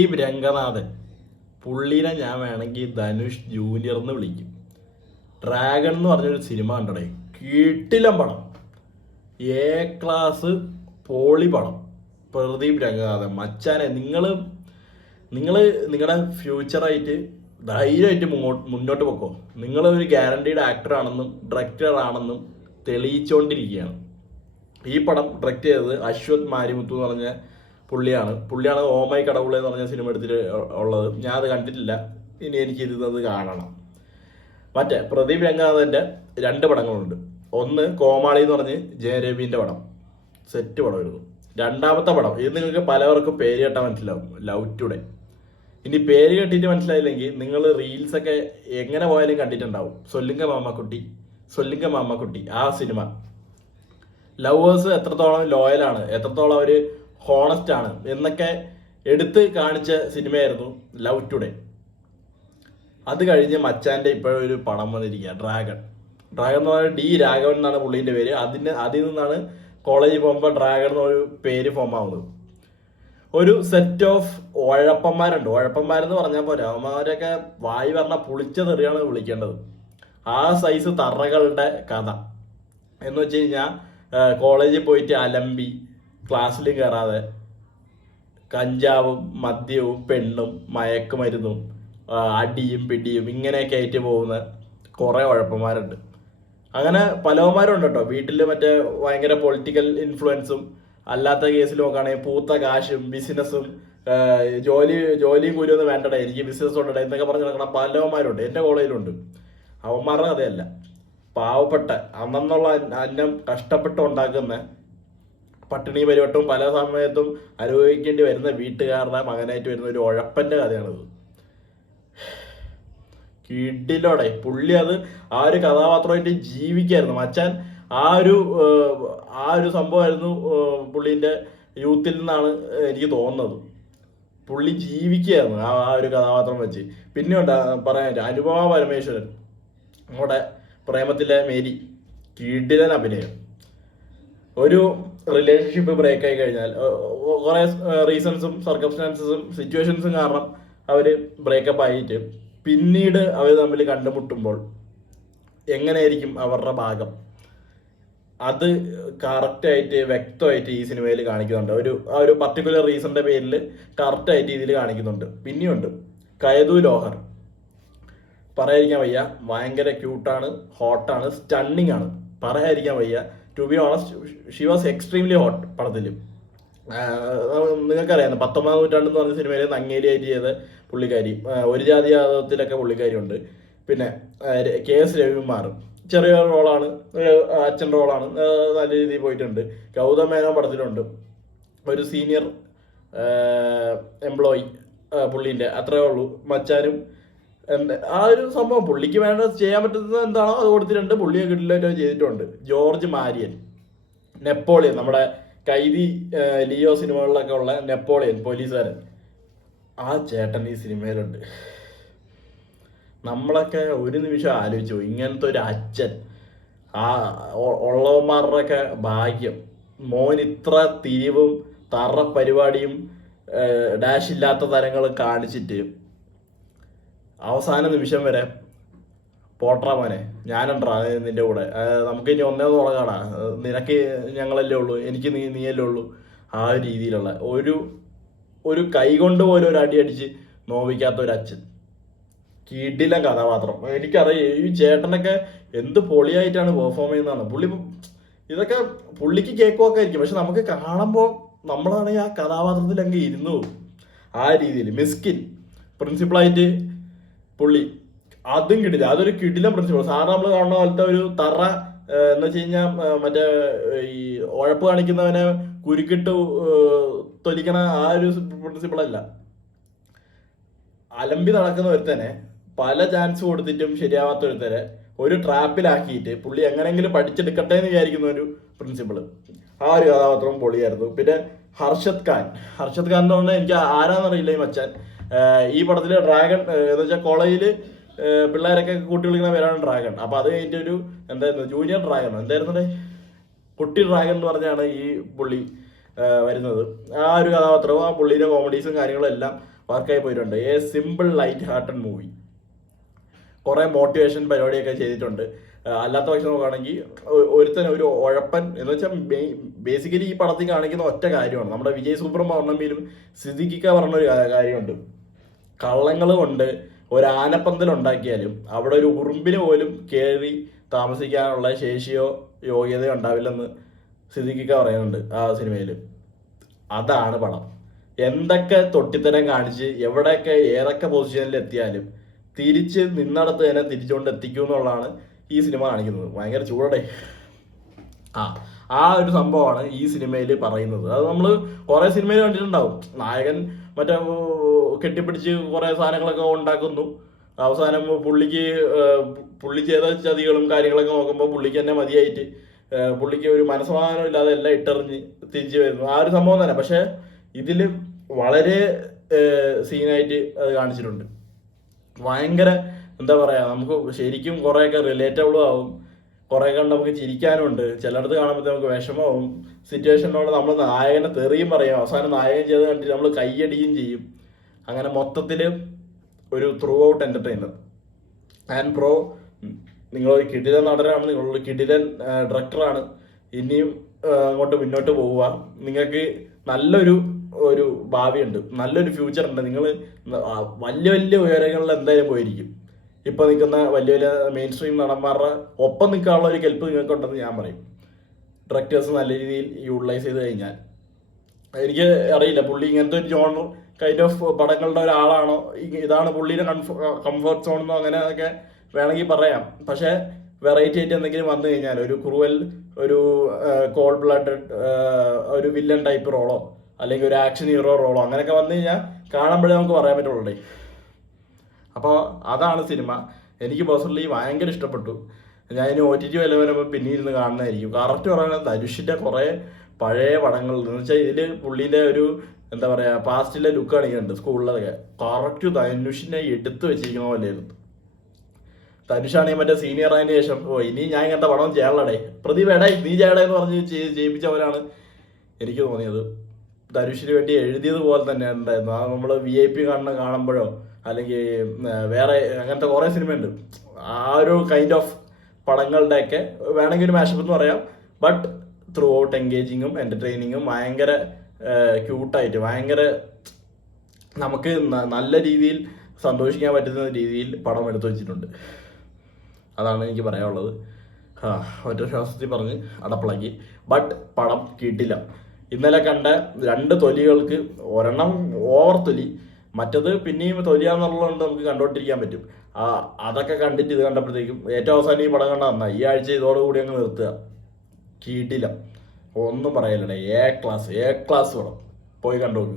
ഈ രംഗനാഥൻ പുള്ളീനെ ഞാൻ വേണമെങ്കിൽ ധനുഷ് ജൂനിയർ എന്ന് വിളിക്കും. ഡ്രാഗൺ എന്ന് പറഞ്ഞൊരു സിനിമ ഉണ്ടടേ, കിടിലം പടം, എ ക്ലാസ് പോളി പടം. പ്രദീപ് രംഗനാഥൻ മച്ചാനെ, നിങ്ങൾ നിങ്ങളുടെ ഫ്യൂച്ചറായിട്ട് ധൈര്യമായിട്ട് മുന്നോട്ട് പോക്കോ. നിങ്ങൾ ഒരു ഗ്യാരണ്ടീഡ് ആക്ടർ ആണെന്നും ഡയറക്ടർ ആണെന്നും തെളിയിച്ചുകൊണ്ടിരിക്കുകയാണ്. ഈ പടം ഡയറക്റ്റ് ചെയ്തത് അശ്വത് മാരിമുത്തു എന്ന് പറഞ്ഞ പുള്ളിയാണ് ഓമൈ കടവുള എന്ന് പറഞ്ഞ സിനിമ എടുത്തിട്ട് ഉള്ളത്. ഞാൻ അത് കണ്ടിട്ടില്ല, ഇനി എനിക്ക് ഇരുന്നത് കാണണം. മറ്റേ പ്രദീപ് രംഗനാഥൻ്റെ 2 പടങ്ങളുണ്ട്. ഒന്ന് കോമാളി എന്ന് പറഞ്ഞ് ജയരവിൻ്റെ പടം, സെറ്റ് പടമായിരുന്നു. രണ്ടാമത്തെ പടം, ഇത് നിങ്ങൾക്ക് പലവർക്കും പേര് കേട്ടാൽ മനസ്സിലാവും, ലവ് ടുഡേ. ഇനി പേര് കേട്ടിട്ട് മനസ്സിലായില്ലെങ്കിൽ നിങ്ങൾ റീൽസൊക്കെ എങ്ങനെ പോയാലും കണ്ടിട്ടുണ്ടാവും. സൊല്ലുങ്ക മാമ്മക്കുട്ടി ആ സിനിമ. ലവേഴ്സ് എത്രത്തോളം ലോയലാണ്, എത്രത്തോളം അവർ ഹോണസ്റ്റ് ആണ് എന്നൊക്കെ എടുത്ത് കാണിച്ച സിനിമയായിരുന്നു ലവ് ടുഡേ. അത് കഴിഞ്ഞ് മച്ചാൻ്റെ ഇപ്പോഴൊരു പടം വന്നിരിക്കുക, ഡ്രാഗൺ എന്ന് പറഞ്ഞാൽ ഡി രാഘവൻ എന്നാണ് പുള്ളീൻ്റെ പേര്. അതിൽ നിന്നാണ് കോളേജിൽ പോകുമ്പോൾ ഡ്രാഗൺ എന്നൊരു പേര് ഫോം ആവുന്നത്. ഒരു സെറ്റ് ഓഫ് ഉഴപ്പന്മാരെന്ന് പറഞ്ഞാൽ പോരാ, അവന്മാരൊക്കെ വായി പറഞ്ഞ പുളിച്ച തെറിയാണ് വിളിക്കേണ്ടത്. ആ സൈസ് തറകളുടെ കഥ എന്ന് വെച്ച് കഴിഞ്ഞാൽ കോളേജിൽ പോയിട്ട് അലമ്പി, ക്ലാസ്സിലും കയറാതെ, കഞ്ചാവും മദ്യവും പെണ്ണും മയക്കുമരുന്നും അടിയും പിടിയും ഇങ്ങനെയൊക്കെ ആയിട്ട് പോകുന്ന കുറേ ഉഴപ്പന്മാരുണ്ട്. അങ്ങനെ പലവന്മാരുണ്ട് കേട്ടോ. വീട്ടിൽ മറ്റേ ഭയങ്കര പൊളിറ്റിക്കൽ ഇൻഫ്ലുവൻസും, അല്ലാത്ത കേസിൽ നോക്കുകയാണെങ്കിൽ പൂത്ത കാശും ബിസിനസ്സും, ജോലിയും കൂലിയൊന്നും വേണ്ടടേ, എനിക്ക് ബിസിനസ് ഉണ്ടടേ എന്നൊക്കെ പറഞ്ഞ് നടക്കുന്ന പലവന്മാരുണ്ട്. എൻ്റെ കോളേജിലുണ്ട്. അവന്മാരുടെ കഥയല്ല, പാവപ്പെട്ട അന്നുള്ള അന്നം കഷ്ടപ്പെട്ട് ഉണ്ടാക്കുന്ന പട്ടിണി പരിവട്ടവും പല സമയത്തും അനുഭവിക്കേണ്ടി വരുന്ന വീട്ടുകാരുടെ മകനായിട്ട് വരുന്ന ഒരു ഉഴപ്പൻ്റെ കഥയാണിത്. കിടിലോടെ പുള്ളി അത് ആ ഒരു കഥാപാത്രമായിട്ട് ജീവിക്കായിരുന്നു മച്ചാൻ. ആ ഒരു സംഭവമായിരുന്നു പുള്ളീൻ്റെ യൂത്തിൽ നിന്നാണ് എനിക്ക് തോന്നുന്നത്. പുള്ളി ജീവിക്കുകയായിരുന്നു ആ ഒരു കഥാപാത്രം വെച്ച്. പിന്നെ ഉണ്ട് പറയാൻ അനുപമ പരമേശ്വരൻ, നമ്മുടെ പ്രേമത്തിലെ മേരി, കിടിലൻ അഭിനയം. ഒരു റിലേഷൻഷിപ്പ് ബ്രേക്ക് ആയി കഴിഞ്ഞാൽ കുറേ റീസൺസും സർക്കംസ്റ്റാൻസസും സിറ്റുവേഷൻസും കാരണം അവർ ബ്രേക്കപ്പ് ആയിട്ട് പിന്നീട് അവർ തമ്മിൽ കണ്ടുമുട്ടുമ്പോൾ എങ്ങനെയായിരിക്കും അവരുടെ ഭാഗം, അത് കറക്റ്റായിട്ട് വ്യക്തമായിട്ട് ഈ സിനിമയിൽ കാണിക്കുന്നുണ്ട്. ആ ഒരു പർട്ടിക്കുലർ റീസണിൻ്റെ പേരിൽ കറക്റ്റായിട്ട് ഇതിൽ കാണിക്കുന്നുണ്ട്. പിന്നെയുണ്ട് കയതു ലോഹർ, പറയാതിരിക്കാൻ വയ്യ, ഭയങ്കര ക്യൂട്ടാണ്, ഹോട്ടാണ്, സ്റ്റണ്ണിങ് ആണ്, പറയാതിരിക്കാൻ വയ്യ. To be honest, she was extremely hot പടത്തിൽ. നിങ്ങൾക്കറിയാം 19ാം നൂറ്റാണ്ടെന്ന് പറഞ്ഞ സിനിമയിൽ നങ്ങേലിയായിട്ട് ചെയ്ത പുള്ളിക്കാരി, ഒരു ജാതി ആദത്തിലൊക്കെ പുള്ളിക്കാരിയുണ്ട്. പിന്നെ KS രവികുമാർ, ചെറിയ റോളാണ്, അച്ഛൻ റോളാണ്, നല്ല രീതിയിൽ പോയിട്ടുണ്ട്. ഗൗതം മേനോൻ പടത്തിലുണ്ട്, ഒരു സീനിയർ എംപ്ലോയി പുള്ളീൻ്റെ, അത്രേ ഉള്ളൂ. മച്ചാനും ആ ഒരു സംഭവം പുള്ളിക്ക് വേണ്ട ചെയ്യാൻ പറ്റുന്നത് എന്താണോ അത് കൊടുത്തിട്ടുണ്ട്. പുള്ളിയെ കിട്ടില്ലായിട്ട് ചെയ്തിട്ടുണ്ട്. ജോർജ് മാരിയൻ, നെപ്പോളിയൻ, നമ്മുടെ കൈദി ലിയോ സിനിമകളിലൊക്കെ ഉള്ള നെപ്പോളിയൻ പോലീസുകാരൻ, ആ ചേട്ടൻ ഈ സിനിമയിലുണ്ട്. നമ്മളൊക്കെ ഒരു നിമിഷം ആലോചിച്ചു, ഇങ്ങനത്തെ ഒരു അച്ഛൻ, ആ ഉള്ളവന്മാരുടെയൊക്കെ ഭാഗ്യം. മോൻ ഇത്ര തിരിവും തറ പരിപാടിയും ഡാഷ് ഇല്ലാത്ത തരങ്ങളും കാണിച്ചിട്ട് അവസാന നിമിഷം വരെ പോട്രാ മോനെ, ഞാനുണ്ടാ നിന്റെ കൂടെ, നമുക്ക് ഇനി ഒന്നേ തുടങ്ങാടാ, നിനക്ക് ഞങ്ങളല്ലേ ഉള്ളൂ, എനിക്ക് നീയല്ലേ ഉള്ളൂ, ആ രീതിയിലുള്ള ഒരു കൈ കൊണ്ട് പോലും ഒരു അടി അടിച്ച് നോവിക്കാത്ത ഒരു അച്ഛൻ. കിടില കഥാപാത്രം. എനിക്കറിയാം ഈ ചേട്ടനൊക്കെ എന്ത് പൊളിയായിട്ടാണ് പെർഫോം ചെയ്യുന്നതാണ്. ഇതൊക്കെ പുള്ളിക്ക് കേൾക്കുമൊക്കെ ആയിരിക്കും, പക്ഷെ നമുക്ക് കാണുമ്പോൾ നമ്മളാണെങ്കിൽ ആ കഥാപാത്രത്തിൽ അങ്ങ് ഇരുന്നു ആ രീതിയിൽ. മിസ്കിൻ പ്രിൻസിപ്പളായിട്ട് പുള്ളി, അതും കിടില, അതൊരു കിടിലം പ്രിൻസിപ്പൾ. സാറിന് നമ്മൾ കാണുന്ന പോലത്തെ ഒരു തറ എന്ന് വെച്ച് കഴിഞ്ഞാൽ മറ്റേ ഈ ഉഴപ്പ് കാണിക്കുന്നവനെ കുരുക്കിട്ട് തൊലിക്കണ ആ ഒരു പ്രിൻസിപ്പളല്ല. അലമ്പി നടക്കുന്ന ഒരുത്തനെ പല ചാൻസ് കൊടുത്തിട്ടും ശരിയാവാത്ത ഒരുത്തരെ ഒരു ട്രാപ്പിലാക്കിയിട്ട് പുള്ളി എങ്ങനെയെങ്കിലും പഠിച്ചെടുക്കട്ടെ എന്ന് വിചാരിക്കുന്ന ഒരു പ്രിൻസിപ്പള്. ആ ഒരു കഥാപാത്രം പൊളിയായിരുന്നു. പിന്നെ ഹർഷത് ഖാൻ എന്ന് പറഞ്ഞാൽ എനിക്ക് ആരാന്നറിയില്ല ഈ മച്ചാൻ. ഈ പടത്തില് ഡ്രാഗൺ എന്ന് വെച്ചാൽ കോളേജിൽ പിള്ളേരൊക്കെ കൂട്ടി വിളിക്കുന്ന പേരാണ് ഡ്രാഗൺ. അപ്പൊ അത് കഴിഞ്ഞിട്ട് ഒരു എന്തായിരുന്നു, ജൂനിയർ ഡ്രാഗൺ എന്തായിരുന്നേ, കുട്ടി ഡ്രാഗൺ എന്ന് പറഞ്ഞാണ് ഈ പുള്ളി വരുന്നത്. ആ ഒരു കഥാപാത്രവും ആ പുള്ളിയുടെ കോമഡീസും കാര്യങ്ങളും എല്ലാം വർക്കായി പോയിട്ടുണ്ട്. Simple light hearted movie. കുറേ മോട്ടിവേഷൻ പരിപാടിയൊക്കെ ചെയ്തിട്ടുണ്ട്. അല്ലാത്ത പക്ഷം നോക്കുകയാണെങ്കിൽ ഒരുത്തൻ ഒരു ഉഴപ്പൻ എന്ന് വെച്ചാൽ ബേസിക്കലി ഈ പടത്തിൽ കാണിക്കുന്ന ഒറ്റ കാര്യമാണ്. നമ്മുടെ വിജയ് സൂപ്പർ പൗർണമിയിലും സിദ്ദിഖിക്ക പറഞ്ഞൊരു കാര്യമുണ്ട്. കള്ളങ്ങൾ കൊണ്ട് ഒരു ആനപ്പന്തൽ ഉണ്ടാക്കിയാലും അവിടെ ഒരു ഉറുമ്പിന് പോലും കയറി താമസിക്കാനുള്ള ശേഷിയോ യോഗ്യതയോ ഉണ്ടാവില്ലെന്ന് സിദ്ദിഖിക്ക പറയുന്നുണ്ട് ആ സിനിമയിൽ. അതാണ് പടം. എന്തൊക്കെ തൊട്ടിത്തരം കാണിച്ച് എവിടെയൊക്കെ ഏതൊക്കെ പൊസിഷനിൽ എത്തിയാലും തിരിച്ച് നിന്നടത്ത് തന്നെ തിരിച്ചുകൊണ്ട് എത്തിക്കും എന്നുള്ളതാണ് ഈ സിനിമ കാണിക്കുന്നത്. ഭയങ്കര ചൂടടെ. ആ ഒരു സംഭവമാണ് ഈ സിനിമയിൽ പറയുന്നത്. അത് നമ്മൾ കുറേ സിനിമയിൽ കണ്ടിട്ടുണ്ടാവും. നായകൻ മറ്റേ കെട്ടിപ്പിടിച്ച് കുറേ സാധനങ്ങളൊക്കെ ഉണ്ടാക്കുന്നു. അവസാനം പുള്ളി ചെയ്ത ചതികളും കാര്യങ്ങളൊക്കെ നോക്കുമ്പോൾ പുള്ളിക്ക് തന്നെ മതിയായിട്ട് പുള്ളിക്ക് ഒരു മനസ്സമാധാനം ഇല്ലാതെ എല്ലാം ഇട്ടെറിഞ്ഞ് തിരിച്ചു വരുന്നു. ആ ഒരു സംഭവം തന്നെ. പക്ഷെ ഇതിൽ വളരെ സീനായിട്ട് അത് കാണിച്ചിട്ടുണ്ട്. ഭയങ്കര എന്താ പറയുക, നമുക്ക് ശരിക്കും കുറേയൊക്കെ റിലേറ്റബിളും ആവും, കുറേയൊക്കെ നമുക്ക് ചിരിക്കാനും ഉണ്ട്. ചിലയിടത്ത് കാണുമ്പോൾ നമുക്ക് വിഷമമാവും. സിറ്റുവേഷനോട് നമ്മൾ നായകനെ തെറിയും പറയും. അവസാനം നായകൻ ചെയ്ത് കണ്ടിട്ട് നമ്മൾ കൈയടിയും ചെയ്യും. അങ്ങനെ മൊത്തത്തിൽ ഒരു through out entertainer. And bro, നിങ്ങളൊരു കിടിലൻ നടനാണ്, നിങ്ങളൊരു കിടിലൻ ഡയറക്ടറാണ്. ഇനിയും അങ്ങോട്ട് മുന്നോട്ട് പോവുക. നിങ്ങൾക്ക് നല്ലൊരു ഭാവിയുണ്ട്, നല്ലൊരു ഫ്യൂച്ചർ ഉണ്ട്. നിങ്ങൾ വലിയ വലിയ ഉയരങ്ങളിൽ എന്തായാലും പോയിരിക്കും. ഇപ്പം നിൽക്കുന്ന വലിയ വലിയ മെയിൻ സ്ട്രീം നടന്മാരുടെ ഒപ്പം നിൽക്കാനുള്ള ഒരു കെൽപ്പ് നിങ്ങൾക്കുണ്ടെന്ന് ഞാൻ പറയും. ഡയറക്ടേഴ്സ് നല്ല രീതിയിൽ യൂട്ടിലൈസ് ചെയ്ത് കഴിഞ്ഞാൽ. എനിക്ക് അറിയില്ല പുള്ളി ഇങ്ങനത്തെ ഒരു ജോണർ കൈൻഡ് ഓഫ് പടങ്ങളുടെ ഒരാളാണോ, ഇതാണ് പുള്ളിയുടെ കംഫർട്ട് സോൺ എന്നോ അങ്ങനെ ഒക്കെ വേണമെങ്കിൽ പറയാം. പക്ഷേ വെറൈറ്റി ആയിട്ട് എന്തെങ്കിലും വന്നു കഴിഞ്ഞാൽ ഒരു ക്രൂവൽ, ഒരു കോൾഡ് ബ്ലഡഡ്, ഒരു വില്ലൻ ടൈപ്പ് റോളോ അല്ലെങ്കിൽ ഒരു ആക്ഷൻ ഹീറോ റോളോ അങ്ങനെയൊക്കെ വന്നു കഴിഞ്ഞാൽ കാണുമ്പോഴേ നമുക്ക് പറയാൻ പറ്റുള്ളൂ. അപ്പോൾ അതാണ് സിനിമ. എനിക്ക് പേഴ്സണലി ഭയങ്കര ഇഷ്ടപ്പെട്ടു. ഞാൻ ഇനി OTT വല്ല വരുമ്പോൾ പിന്നെ ഇരുന്ന് കാണുന്നതായിരിക്കും. കറക്റ്റ് പറയുന്നത് ധനുഷിൻ്റെ കുറേ പഴയ പടങ്ങൾ എന്ന് വെച്ചാൽ ഇതിൽ പുള്ളീൻ്റെ ഒരു എന്താ പറയുക പാസ്റ്റിലെ ലുക്ക് കാണിക്കുന്നുണ്ട് സ്കൂളിലൊക്കെ. കറക്റ്റ് ധനുഷിനെ എടുത്ത് വെച്ചിരിക്കുന്ന പോലെയായിരുന്നു. ധനുഷാണെങ്കിൽ മറ്റേ സീനിയർ ആയതിനു ശേഷം ഇനി ഞാൻ ഇങ്ങനത്തെ പടം ചെയ്യാനുള്ളടേ പ്രദീപ് എടായി നീ ചെയ്യടേ എന്ന് പറഞ്ഞ് ചെയ്യിപ്പിച്ചവരാണ് എനിക്ക് തോന്നിയത്. ധനുഷിന് വേണ്ടി എഴുതിയതുപോലെ തന്നെ ഉണ്ടായിരുന്നു. ആ നമ്മൾ VIP കാണുമ്പോഴോ അല്ലെങ്കിൽ വേറെ അങ്ങനത്തെ കുറേ സിനിമയുണ്ട്. ആ ഒരു കൈൻഡ് ഓഫ് പടങ്ങളുടെയൊക്കെ വേണമെങ്കിൽ ഒരു മാഷപ്പ് എന്ന് പറയാം. ബട്ട് ത്രൂ ഔട്ട് എൻഗേജിങ്ങും എൻ്റർടൈനിങ്ങും ഭയങ്കര ക്യൂട്ടായിട്ട് ഭയങ്കര നമുക്ക് നല്ല രീതിയിൽ സന്തോഷിക്കാൻ പറ്റുന്ന രീതിയിൽ പടം എടുത്തു വെച്ചിട്ടുണ്ട്. അതാണ് എനിക്ക് പറയാനുള്ളത്. ഒറ്റ ശ്വാസത്തിൽ പറഞ്ഞ് അടപ്പിളക്കി. ബട്ട് പടം കിട്ടില്ല. ഇന്നലെ കണ്ട 2 തൊലികൾക്ക് ഒരെണ്ണം ഓവർ തൊലി, മറ്റത് പിന്നെയും തൊലിയാന്നുള്ളതുകൊണ്ട് നമുക്ക് കണ്ടോണ്ടിരിക്കാൻ പറ്റും. അതൊക്കെ കണ്ടിട്ട് ഇത് കണ്ടപ്പോഴത്തേക്കും ഏറ്റവും അവസാനം ഈ പടം കണ്ട നന്നായി. ഈ ആഴ്ച ഇതോടുകൂടി അങ്ങ് നിർത്തുക. കിട്ടില്ല, ഒന്നും പറയല്ലേ. A ക്ലാസ് പടം പോയി കണ്ടോളൂ.